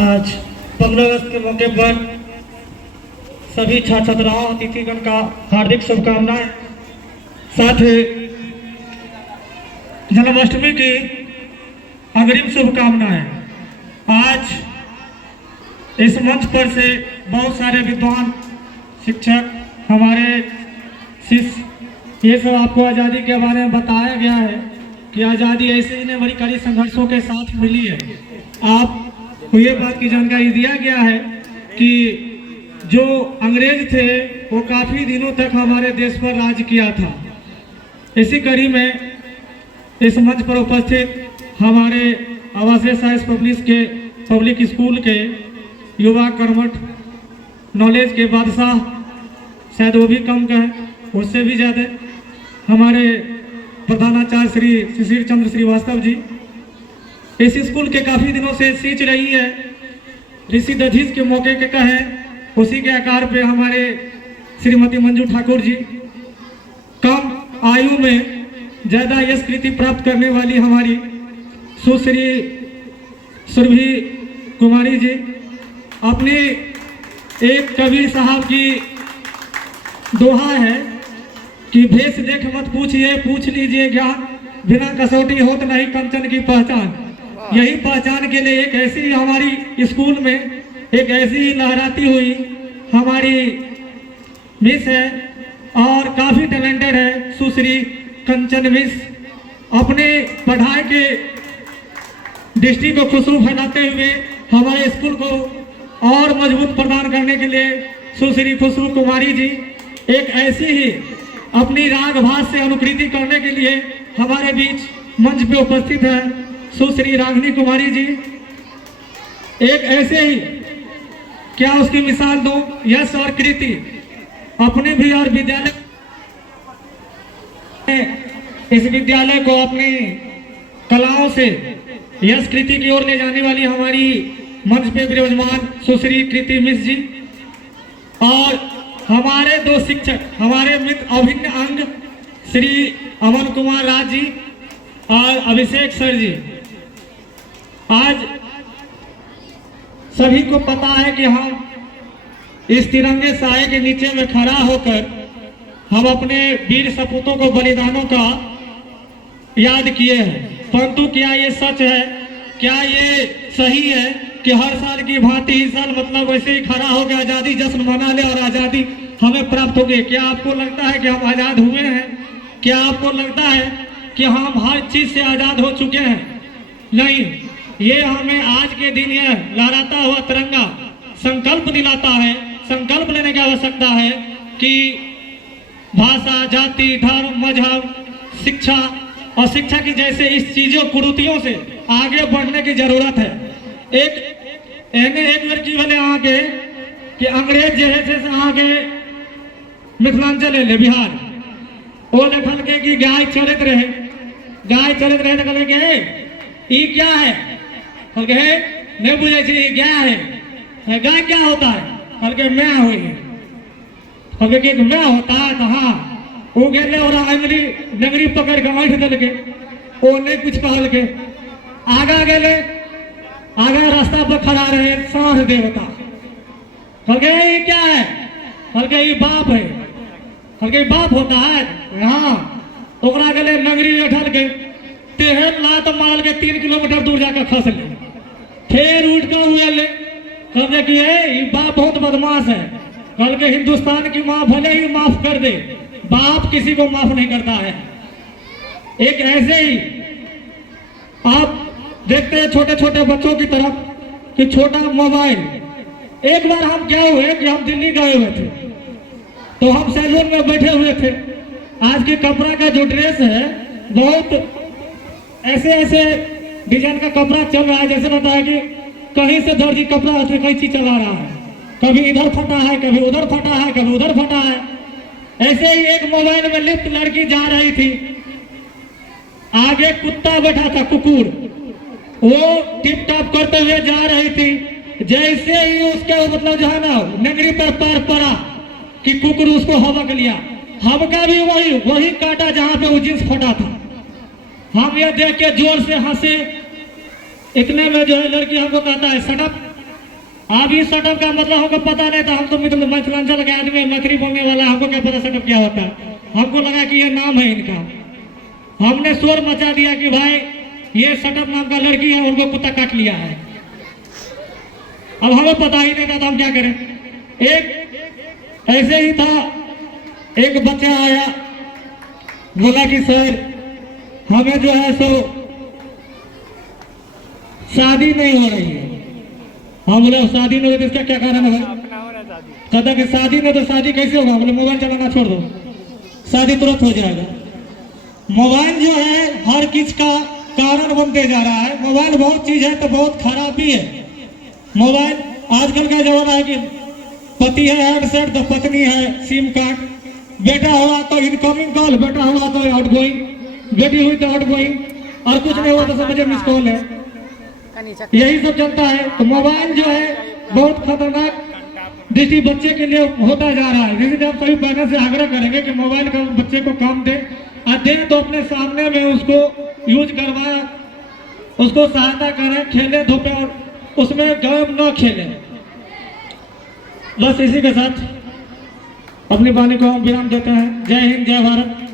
आज 15 अगस्त के मौके पर सभी छात्र छात्राओं अतिथिगण का हार्दिक शुभकामनाएं। साथ ही जन्माष्टमी की अग्रिम शुभकामनाएं। आज इस मंच पर से बहुत सारे विद्वान शिक्षक, हमारे शिष्य, ये सब आपको आज़ादी के बारे में बताया गया है कि आज़ादी ऐसे ही नहीं बड़ी कड़ी संघर्षों के साथ मिली है। आपको ये बात की जानकारी दिया गया है कि जो अंग्रेज थे वो काफ़ी दिनों तक हमारे देश पर राज किया था। इसी कड़ी में इस मंच पर उपस्थित हमारे आवासीय साइंस पब्लिक स्कूल के युवा कर्मठ, नॉलेज के बादशाह, शायद वो भी कम कहें, उससे भी ज़्यादा, हमारे प्रधानाचार्य श्री शिशिर चंद्र श्रीवास्तव जी इस स्कूल के काफ़ी दिनों से सींच रही है। ऋषि दधीच के मौके के कहें उसी के आकार पे हमारे श्रीमती मंजू ठाकुर जी, कम आयु में ज़्यादा यश कृति प्राप्त करने वाली हमारी सुश्री सुरभि कुमारी जी, अपनी एक कबीर साहब की दोहा है कि भेष देख मत पूछिए, पूछ लीजिए ज्ञान, बिना कसौटी होत नहीं कंचन की पहचान। यही पहचान के लिए एक ऐसी हमारी स्कूल में एक ऐसी लहराती हुई हमारी मिस है और काफ़ी टैलेंटेड है सुश्री कंचन मिस। अपने पढ़ाई के दृष्टि को खुशबू फैलाते हुए हमारे स्कूल को और मजबूत प्रदान करने के लिए सुश्री खुशबू कुमारी जी एक ऐसी ही अपनी राग भाष से अनुकृति करने के लिए हमारे बीच मंच पे उपस्थित है सुश्री रागिनी कुमारी जी। एक ऐसे ही क्या उसकी मिसाल दूं, यश और कृति अपने भी और विद्यालय, इस विद्यालय को अपनी कलाओं से यश कृति की ओर ले जाने वाली हमारी मंच पे विराजमान सुश्री कृति मिस जी, और हमारे दो शिक्षक, हमारे मित्र अभिन्न अंग श्री अमन कुमार राज जी और अभिषेक सर जी। आज सभी को पता है कि हम इस तिरंगे साए के नीचे में खड़ा होकर हम अपने वीर सपूतों को, बलिदानों का याद किए हैं। परंतु क्या ये सच है, क्या ये सही है कि हर साल की भांति इस साल मतलब वैसे ही खड़ा हो गया आज़ादी जश्न मना ले और आज़ादी हमें प्राप्त हो गई? क्या आपको लगता है कि हम आज़ाद हुए हैं? क्या आपको लगता है कि हम हर चीज़ से आज़ाद हो चुके हैं? नहीं, ये हमें आज के दिन यह लहराता हुआ तिरंगा संकल्प दिलाता है, संकल्प लेने की आवश्यकता है कि भाषा, जाति, धर्म, मजहब, शिक्षा और शिक्षा की जैसे इस चीज़ों कुरीतियों से आगे बढ़ने की जरूरत है। एक लड़की वाले आगे कि अंग्रेज जैसे आगे मिथिलांचल ले बिहार वो लिखल के कि गाय चरत रहे तो कहले के ई क्या है, कहल के नहीं बुझे छी गाय है। गाय क्या होता है? कहल के मैं हुई, कहल के मैं होता है तो हाँ वो गेले और अंगली नगरी पकड़ के ऐठ दिल के, वो नहीं कुछ कहल के आगा गेले, आगे रास्ता पर खड़ा रहे सांस देवता, कहल के ये क्या है? कहल के ये बाप है। कहल के बाप होता है? हाँ। ओकरा गेले नगरी बैठल के तेहन लात मारल के 3 किलोमीटर दूर जाकर खस ले, फिर उठ कर हुए ले, कहल कि ये बाप बहुत बदमाश है। कहल के हिंदुस्तान की माँ भले ही माफ कर दे, बाप किसी को माफ नहीं करता है। एक ऐसे ही आप देखते हैं छोटे छोटे बच्चों की तरफ कि छोटा मोबाइल। एक बार हम क्या हुए कि हम दिल्ली गए हुए थे तो हम सैलून में बैठे हुए थे। आज के कपड़ा का जो ड्रेस है बहुत ऐसे डिजाइन का कपड़ा चल रहा है, जैसे लगता है कि कहीं से दर्जी कपड़ा कैंची चला रहा है, कभी इधर फटा है, कभी उधर फटा है, कभी उधर फटा है। ऐसे ही एक मोबाइल में लिप्त लड़की जा रही थी, आगे कुत्ता बैठा था, कुकुर, वो टिप टॉप करते हुए जा रही थी। जैसे ही उसके मतलब जो है ना नगरी पर पैर पड़ा कि कुकुर उसको हबक लिया, हबका भी वही काटा जहां पे वो जींस फटा था। हम ये देख के जोर से हंसे, इतने में जो है लड़की हमको कहता है सटअप, अब इस सेटअप का मतलब हमको पता नहीं था, हम तो मिथिलांचल के आदमी, मैथिली बोलने वाला, हमको क्या पता सेटअप क्या होता है। हमको लगा कि ये नाम है इनका, हमने शोर मचा दिया कि भाई ये सेटअप नाम का लड़की है, उनको कुत्ता काट लिया है। अब हमें पता ही नहीं था तो हम क्या करें। एक ऐसे ही था, एक बच्चा आया, बोला कि सर हमें जो है सो शादी नहीं हो रही है। हम बोले शादी नहीं हो रही, इसका क्या कारण है? कहता कि शादी नहीं तो शादी कैसे होगा? बोले मोबाइल चलाना छोड़ दो, शादी तुरंत हो जाएगा। मोबाइल जो है हर किस का कारण बनते जा रहा है। मोबाइल बहुत चीज है तो बहुत खराब भी है। मोबाइल आजकल का जमाना है कि पति है हैंडसेट तो पत्नी है सिम कार्ड, बेटा हुआ तो इनकमिंग कॉल, बेटा हुआ तो आउटगोइंग, बेटी हुई तो आउटगोइंग, और कुछ नहीं हुआ तो समझे मिस कॉल है। यही सब चलता है। तो मोबाइल जो है बहुत खतरनाक दृष्टि बच्चे के लिए होता जा रहा है। लेकिन आप सभी पेरेंट्स से आग्रह करेंगे कि मोबाइल का बच्चे को कम दें, और दें तो अपने सामने में उसको यूज करवाएं, उसको सहायता करें, खेले धूपे और उसमें गेम न खेलें। बस इसी के साथ अपनी वाणी को हम विराम देते हैं। जय हिंद, जय भारत।